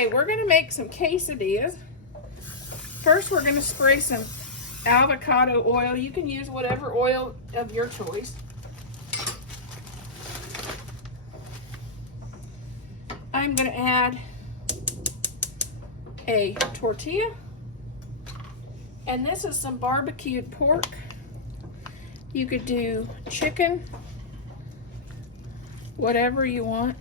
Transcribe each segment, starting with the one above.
Okay, we're gonna make some quesadillas. First, we're gonna spray some avocado oil. You can use whatever oil of your choice. I'm gonna add a tortilla, and this is some barbecued pork. You could do chicken, whatever you want.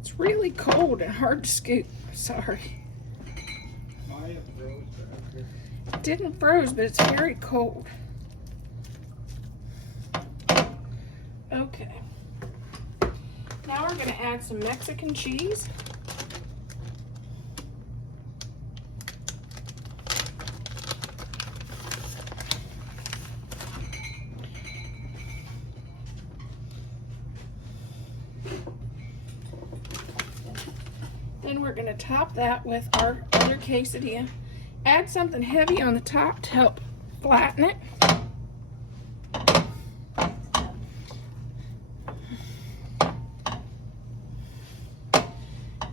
It's really cold and hard to scoop. Sorry. It didn't froze, but it's very cold. Okay. Now we're going to add some Mexican cheese. Then we're going to top that with our other quesadilla. Add something heavy on the top to help flatten it.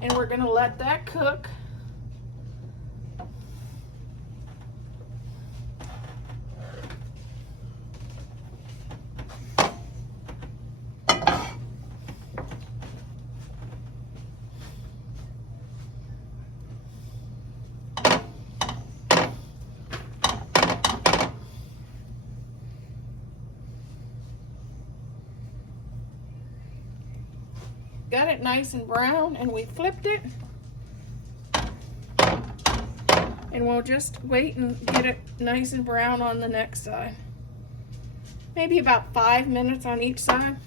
And we're going to let that cook. Got it nice and brown, and we flipped it. And we'll just wait and get it nice and brown on the next side. Maybe about 5 minutes on each side.